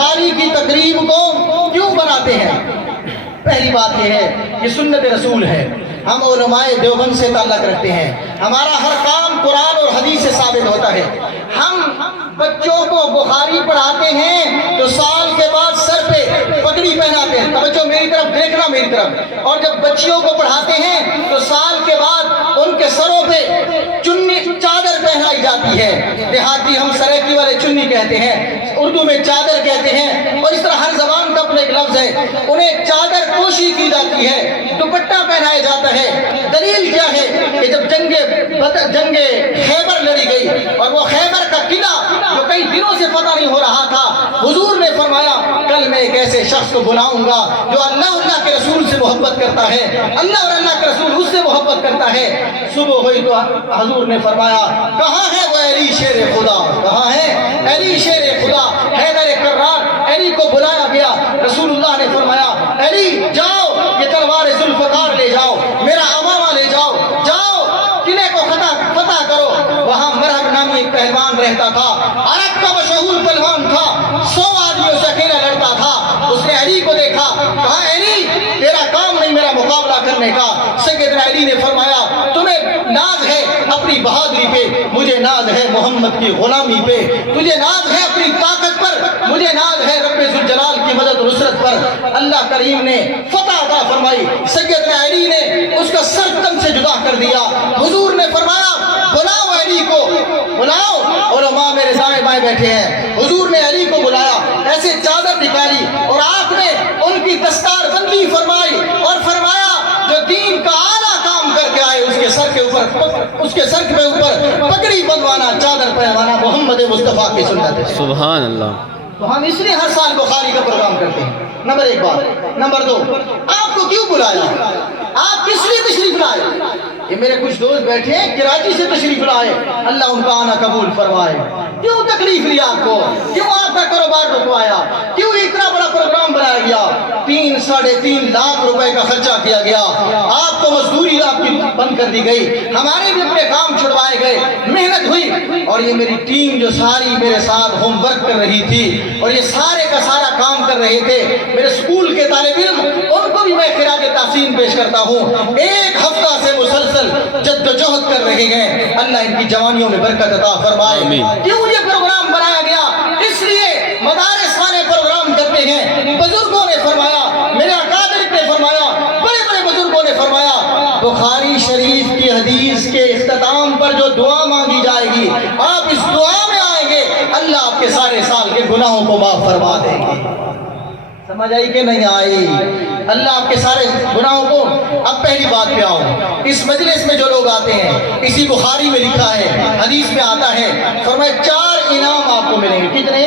بخاری کی تقریب کو کیوں بناتے ہیں؟ پہلی بات یہ ہے کہ سنت رسول ہے، ہم علماء دیوبند سے تعلق رکھتے ہیں، ہمارا ہر کام قرآن اور حدیث سے ثابت ہوتا ہے۔ ہم بچوں کو بخاری پڑھاتے ہیں تو سال کے بعد سر پہ پگڑی پہناتے ہیں، توجہ میری طرف، دیکھنا میری طرف، اور جب بچیوں کو پڑھاتے ہیں تو سال کے بعد ان کے سروں پہ چنی چادر پہنائی جاتی ہے، دیہاتی ہم سریکی والے چنی کہتے ہیں، اردو میں چادر کہتے ہیں، اور اس طرح ہر زبان کا اپنا ایک لفظ ہے۔ انہیں چادر پوشی کی جاتی ہے، دوپٹہ پہنایا جاتا ہے۔ دلیل کیا ہے کہ جب جنگ خیبر لڑی گئی اور وہ خیبر کا قلعہ جو کئی دنوں سے فتح نہیں ہو رہا تھا، حضور نے فرمایا کل میں ایک ایسے شخص کو بلاؤں گا جو اللہ کے رسول سے محبت کرتا ہے، اللہ اور اللہ کے رسول اس سے محبت کرتا ہے۔ صبح ہوئی تو حضور نے فرمایا کہاں ہے وہ علی شیر خدا، کہاں ہے علی شیر خدا؟ حیدر کرار علی کو بلایا گیا، رسول اللہ نے فرمایا علی جاؤ یہ تلوار ذوالفقار لے جاؤ، میرا امامہ لے جاؤ، جاؤ قلعے کو فتح کرو۔ وہاں مرہب نامی ایک پہلوان رہتا تھا، عرب کا مشہور پہلوان تھا، 100 آدمیوں سے اکیلا لڑتا تھا۔ اس نے علی کو دیکھا، کہا علی تیرا کام نہیں میرا مقابلہ کرنے کا۔ سیدنا علی نے فرمایا تمہیں ناز ہے اپنی بہادری پہ، مجھے ناز ہے محمد کی غلامی پہ، تجھے ناز ہے اپنی طاقت پر، مجھے ناز ہے رب ذوالجلال کی مدد و نصرت پر۔ اللہ کریم نے فتح عطا فرمائی، سیدنا علی نے اس کا سر تن سے جدا کر دیا۔ حضور نے فرمایا بلاؤ علی کو، بلاؤ، علماء میرے دائیں بائیں بیٹھے ہیں۔ حضور نے علی کو بلایا، ایسے چادر نکالی اور آپ نے ان کی دستار بندی فرمائی اور فرمایا جو دین کا اعلیٰ کام کر کے آئے اس کے سر کے اوپر پگڑی بنوانا، چادر پہنوانا محمد مصطفیٰ کی سنت ہے۔ سبحان اللہ۔ تو ہم اس لیے ہر سال بخاری کا پروگرام کرتے ہیں، نمبر ایک بات۔ نمبر دو، آپ کو کیوں بلایا؟ آپ کس لیے تشریف لائے؟ یہ میرے کچھ دوست بیٹھے ہیں کراچی سے تشریف لائے، اللہ ان کا آنا قبول فرمائے۔ کیوں تکلیف لی آپ کو؟ کیوں آپ کا کاروبار رکوایا؟ کیوں اتنا بڑا پروگرام بنایا گیا؟ 3-3.5 لاکھ روپے کا خرچہ کیا گیا، آپ کو مزدوری آپ کی بند کر دی گئی، ہمارے بھی اپنے کام چھڑوائے گئے، محنت ہوئی، اور یہ میری ٹیم جو ساری میرے ساتھ ہوم ورک کر رہی تھی اور یہ سارے کا سارا کام کر رہے تھے، میرے اسکول کے طالب علم، ان کو بھی میں خراج تحسین پیش کرتا ہوں۔ ایک ہفتہ سے مسلسل جد و جہد کر رہے ہیں، اللہ ان کی جوانیوں میں برکت عطا فرمائے۔ کیوں یہ پروگرام بنایا گیا؟ اس لیے مدارس والے پروگرام کرتے ہیں، بزرگوں نے فرمایا، میرے اکابر نے فرمایا، بڑے بڑے بزرگوں نے فرمایا بخاری شریف کی حدیث کے اختتام پر جو دعا مانگی جائے گی، آپ اس دعا میں آئیں گے، اللہ آپ کے سارے سال کے گناہوں کو معاف فرما دیں گے۔ سمجھ آئی کہ نہیں آئی؟ اللہ آپ کے سارے گناہوں کو۔ اب پہلی بات پہ آؤں، اس مجلس میں جو لوگ آتے ہیں، اسی بخاری میں لکھا ہے، حدیث میں آتا ہے، فرمایا 4 انعام آپ کو ملیں گے۔ کتنے؟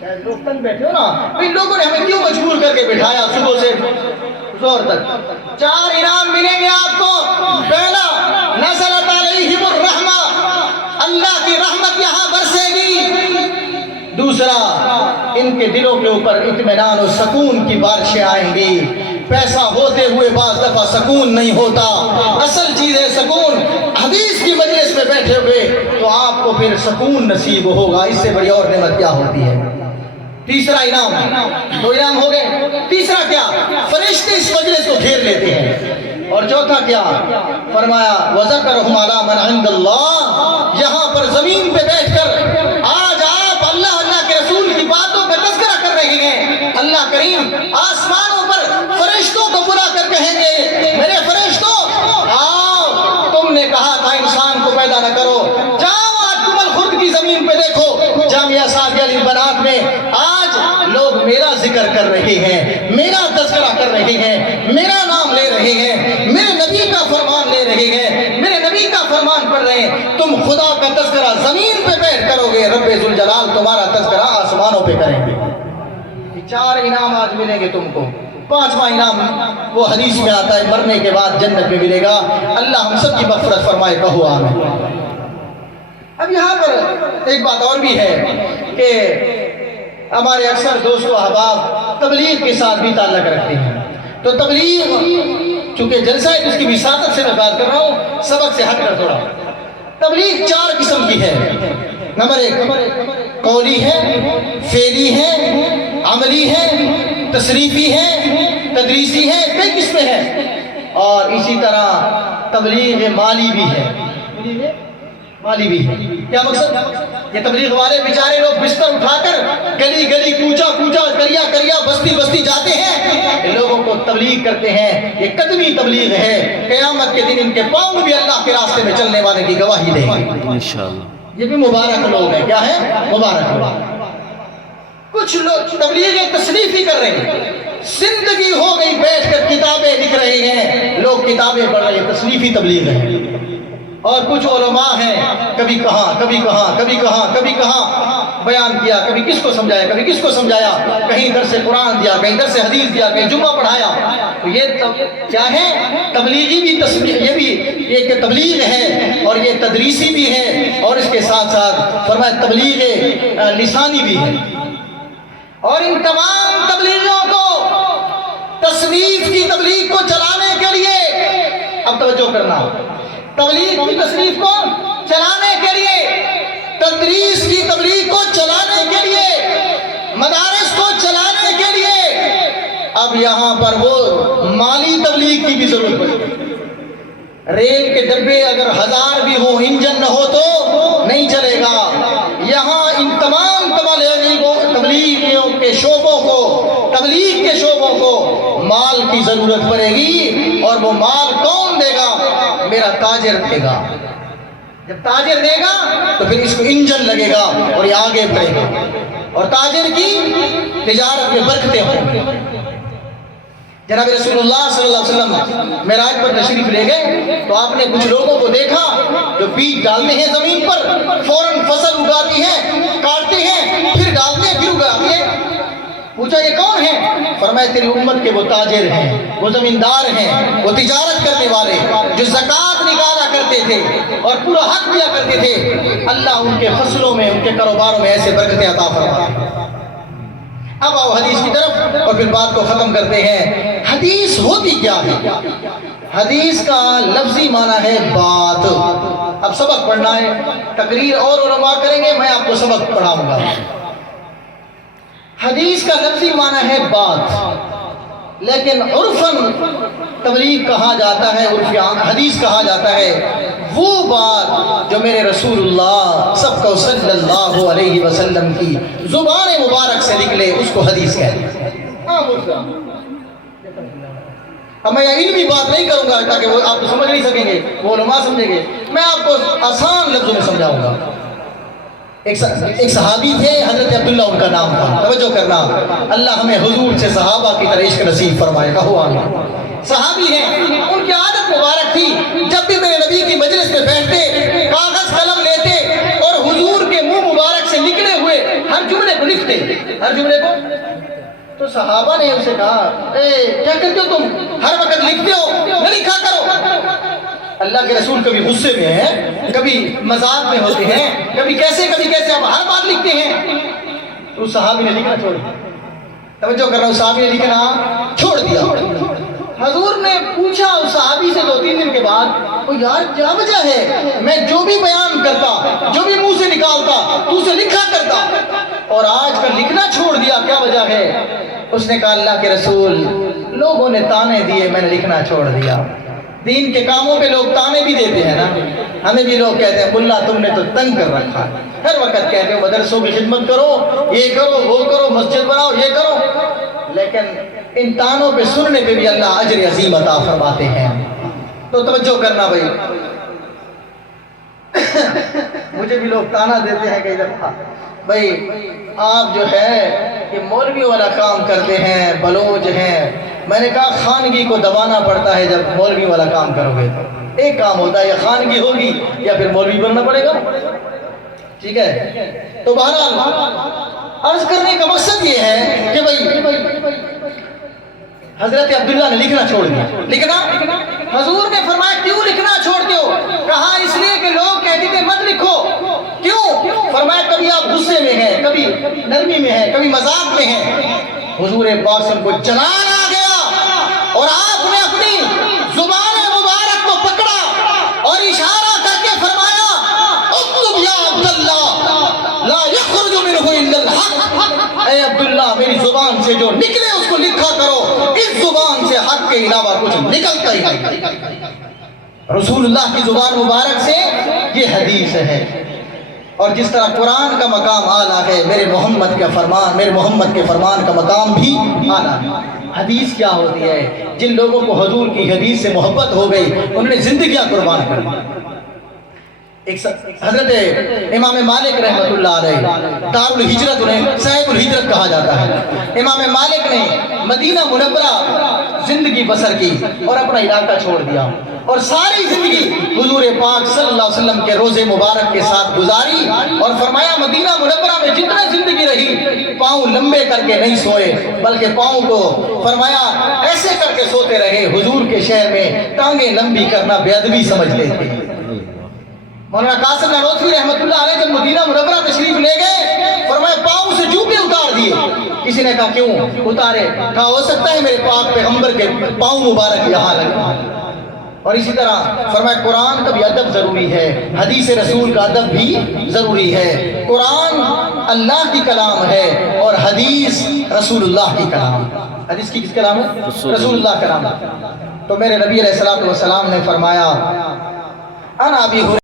شاید لوگ تنگ بیٹھے ہو نا، ان لوگوں نے ہمیں کیوں مجبور کر کے بٹھایا صبح سے زور تک؟ 4 انعام ملیں گے آپ کو۔ پہلا، نزلت علیہم الرحمہ، اللہ کی رحمت یہاں برسے گی۔ دوسرا، ان کے دلوں کے اوپر اطمینان و سکون کی بارشیں آئیں گی۔ پیسہ ہوتے ہوئے بعض دفعہ سکون نہیں ہوتا، اصل چیز ہے سکون۔ حدیث کی مجلس میں بیٹھے ہوئے تو آپ کو پھر سکون نصیب ہوگا، اس سے بڑی اور نعمت کیا ہوتی ہے؟ تیسرا انعام، 2 انعام ہو گئے۔ تیسرا کیا؟ فرشتے اس مجلس کو گھیر لیتے ہیں۔ اور چوتھا کیا؟ فرمایا وَذَكَرَهُمْ عَلَىٰ مَنْ عِندَ اللَّهِ، یہاں پر زمین پہ بیٹھ کر آج آپ اللہ کے رسول کی باتوں کا تذکرہ کر رہے ہیں، اللہ کریم آسمانوں پر فرشتوں کو بلا کر کہیں گے میرے فرشتوں آؤ، تم نے کہا تھا انسان کو پیدا نہ کرو، جاؤ آج تم الخلد کی زمین پہ دیکھو۔ جامعہ سعدیہ للبنات میں آج لوگ میرا ذکر کر رہے ہیں، میرا تذکرہ کر رہے ہیں، میرا نام لے رہے ہیں، میرے نبی کا فرمان لے رہے ہیں، میرے نبی کا فرمان پڑھ رہے ہیں۔ تم خدا کا تذکرہ زمین پہ بیٹھ کرو گے، رب ذوالجلال تمہارا تذکرہ آسمانوں پہ کریں گے۔ 4 انعام آج ملیں گے تم کو۔ 5واں انعام وہ حدیث میں آتا ہے، مرنے کے بعد جنت میں ملے گا۔ اللہ ہم سب کی مغفرت فرمائے، کہو آمین۔ اب یہاں پر ایک بات اور بھی ہے کہ ہمارے اکثر دوست و احباب تبلیغ کے ساتھ بھی تعلق رکھتے ہیں، تو تبلیغ چونکہ جلسہ ہے اس کی وساطت سے میں بات کر رہا ہوں، سبق سے ہٹ کر تھوڑا۔ تبلیغ 4 قسم کی ہے۔ نمبر 1، قولی ہے، فعلی ہے، عملی ہے، تصریفی ہے، تدریسی ہے، کئی قسمیں ہیں۔ اور اسی طرح تبلیغ مالی بھی ہے، مالی بھی ہے۔ کیا مقصد؟ یہ تبلیغ والے بیچارے لوگ بستر اٹھا کر گلی گلی، کوچا کوچا، کریا کریا، بستی بستی جاتے ہیں، لوگوں کو تبلیغ کرتے ہیں۔ یہ قدمی تبلیغ ہے، قیامت کے دن ان کے پاؤں بھی اللہ کے راستے میں چلنے والے کی گواہی دیں گے انشاءاللہ۔ یہ بھی مبارک لوگ ہیں۔ کیا ہے؟ مبارک لوگ۔ کچھ لوگ تبلیغ تصریفی کر رہے ہیں، زندگی ہو گئی بیٹھ کر کتابیں لکھ رہے ہیں، لوگ کتابیں پڑھ رہے ہیں، تصریفی تبلیغ ہے۔ اور کچھ علماء ہیں، کبھی کہاں کبھی کہاں کبھی کہاں کبھی کہاں بیان کیا، کبھی کس کو سمجھایا کبھی کس کو سمجھایا، کہیں درس قرآن دیا، کہیں درس حدیث دیا، کہیں جمعہ پڑھایا۔ تو یہ کیا ہے؟ تبلیغی بھی یہ بھی ایک تبلیغ ہے، اور یہ تدریسی بھی ہے، اور اس کے ساتھ ساتھ فرمایا تبلیغ لسانی بھی ہے۔ اور ان تمام تبلیغوں کو، تصنیف کی تبلیغ کو چلانے کے لیے، اب توجہ کرنا، تبلیغ کی تصنیف کو چلانے کے لیے، تدریس کی تبلیغ کو چلانے کے لیے، مدارس کو چلانے کے لیے، اب یہاں پر وہ مالی تبلیغ کی بھی ضرورت پڑتی ہے۔ ریل کے ڈبے اگر 1000 بھی ہوں، انجن نہ ہو تو نہیں چلے گا۔ یہاں ان تمام تبلیغیوں کے شعبوں کو، تبلیغ کے شعبوں کو مال کی ضرورت پڑے گی، اور وہ مال کون دے گا؟ میرا تاجر دے گا۔ جب تاجر دے گا تو پھر اس کو انجن لگے گا اور یہ آگے بڑھے گا، اور تاجر کی تجارت میں برکتیں ہوں گی۔ جناب رسول اللہ صلی اللہ علیہ وسلم معراج پر تشریف لے گئے تو آپ نے کچھ لوگوں کو دیکھا جو بیج ڈالتے ہیں زمین پر، فوراً فصل اگاتی ہیں، کاٹتے ہیں، پھر ڈالتے ہیں، پھر اگاتے ہیں۔ پوچھا یہ کون ہیں؟ فرمایا تیری امت کے وہ تاجر ہیں، وہ زمیندار ہیں، وہ تجارت کرنے والے جو زکوٰۃ نکالا کرتے تھے اور پورا حق دیا کرتے تھے، اللہ ان کے فصلوں میں، ان کے کاروباروں میں ایسے برکتیں عطا فرماتا۔ اب آؤ حدیث کی طرف اور پھر بات کو ختم کرتے ہیں۔ حدیث ہوتی کیا ہے؟ حدیث کا لفظی معنی ہے بات۔ اب سبق پڑھنا ہے، تقریر اور علماء کریں گے، میں آپ کو سبق پڑھاؤں گا۔ حدیث کا لفظی معنی ہے بات، لیکن عرفاً تبلیغ کہا جاتا ہے، عرف حدیث کہا جاتا ہے وہ بات جو میرے رسول اللہ سب کو صلی اللہ علیہ وسلم کی زبان مبارک سے نکلے، اس کو حدیث کہتے ہیں۔ اب میں علمی بات نہیں کروں گا تاکہ وہ آپ کو سمجھ نہیں سکیں گے، وہ علماء سمجھیں گے، میں آپ کو آسان لفظوں میں سمجھاؤں گا۔ ایک صحابی تھے، حضرت عبداللہ ان کا نام تھا۔ توجہ کرنا، اللہ ہمیں حضور سے صحابہ کی طرح عشق نصیب فرمائے، کہو آمین۔ صحابی ہیں، ان کی عادت مبارک تھی، جب بھی میرے نبی کی مجلس میں بیٹھتے، کاغذ قلم لیتے اور حضور کے منہ مبارک سے نکلے ہوئے ہر جملے کو لکھتے، ہر جملے کو۔ تو صحابہ نے اسے کہا، کیا کرتے ہو تم؟ ہر وقت لکھتے ہو، نہ لکھا کرو۔ اللہ کے رسول کبھی غصے میں ہیں، کبھی مذاق میں ہوتے ہیں، کبھی کیسے اب ہر بات لکھتے ہیں۔ تو اس صحابی نے لکھنا چھوڑ دیا۔ توجہ کر رہا ہوں، صحابی نے لکھنا چھوڑ دیا۔ حضور نے پوچھا اس صحابی سے 2-3 دن کے بعد، یار کیا وجہ ہے؟ میں جو بھی بیان کرتا، جو بھی منہ سے نکالتا، تو اسے لکھا کرتا، اور آج کل لکھنا چھوڑ دیا، کیا وجہ ہے؟ اس نے کہا اللہ کے رسول، لوگوں نے تانے دیے، میں نے لکھنا چھوڑ دیا۔ دین کے کاموں پہ لوگ تانے بھی دیتے ہیں نا، ہمیں بھی لوگ کہتے ہیں ملا تم نے تو تنگ کر رکھا ہے، ہر وقت کہتے ہو مدرسوں کی خدمت کرو، یہ کرو وہ کرو، مسجد بناؤ، یہ کرو، لیکن ان تانوں پہ سننے پہ بھی اللہ اجر عظیم عطا فرماتے ہیں۔ تو توجہ کرنا بھائی، مجھے بھی لوگ تانا دیتے ہیں کئی دفعہ، بھائی آپ جو ہے یہ مولوی والا کام کرتے ہیں، بلوچ ہیں۔ میں نے کہا خانگی کو دبانا پڑتا ہے جب مولوی والا کام کرو گے تو ایک کام ہوتا ہے، یا خانگی ہوگی یا پھر مولوی بننا پڑے گا، ٹھیک ہے؟ تو بہرحال عرض کرنے کا مقصد یہ ہے کہ بھائی حضرت عبداللہ نے لکھنا چھوڑ دیا۔ لکھنا، حضور نے فرمایا کیوں لکھنا چھوڑتے ہو؟ کہا اس لیے کہ لوگ کہتے تھے مت لکھو۔ کیوں؟ فرمایا کبھی آپ غصے میں ہیں، کبھی نرمی میں ہیں، کبھی مذاق میں ہیں۔ حضور پاک صلی اللہ علیہ وسلم کو جلال آ گیا اور آپ نے اپنی زبان مبارک کو پکڑا اور اشارہ کر کے فرمایا اکتب یا عبداللہ لا یخرج من سے جو نکلے اس کو لکھا کرو، اس زبان سے حق کے علاوہ کچھ نکلتا ہی نہیں۔ رسول اللہ کی زبان مبارک سے یہ حدیث ہے۔ اور جس طرح قرآن کا مقام اعلیٰ ہے، میرے محمد کے فرمان کا مقام بھی اعلیٰ ہے۔ حدیث کیا ہوتی ہے؟ جن لوگوں کو حضور کی حدیث سے محبت ہو گئی انہوں نے زندگیاں قربان کر دی۔ حضرت امام مالک رحمۃ اللہ علیہ، دار الہجرت انہیں صاحب الہجرت کہا جاتا ہے۔ امام مالک نے مدینہ منورہ زندگی بسر کی اور اپنا علاقہ چھوڑ دیا اور ساری زندگی حضور پاک صلی اللہ علیہ وسلم کے روزے مبارک کے ساتھ گزاری، اور فرمایا مدینہ منورہ میں جتنا زندگی رہی پاؤں لمبے کر کے نہیں سوئے، بلکہ پاؤں کو فرمایا ایسے کر کے سوتے رہے۔ حضور کے شہر میں ٹانگیں لمبی کرنا بے ادبی سمجھتے تھے۔ مولانا قاسم نانوتوی رحمۃ اللہ علیہ جب مدینہ منورہ تشریف لے گئے، فرمایا پاؤں سے جوتے اتار دیے۔ کسی نے کہا کیوں اتارے؟ کہا ہو سکتا ہے میرے پاک پیغمبر کے پاؤں مبارک یہاں لگے۔ اور اسی طرح فرمایا قرآن کا بھی ادب ضروری ہے، حدیث رسول کا ادب بھی ضروری ہے۔ قرآن اللہ کی کلام ہے اور حدیث رسول اللہ کی کلام ہے۔ حدیث کی کس کلام ہے؟ رسول اللہ کلام ہے۔ تو میرے نبی علیہ السلام نے فرمایا انا ابی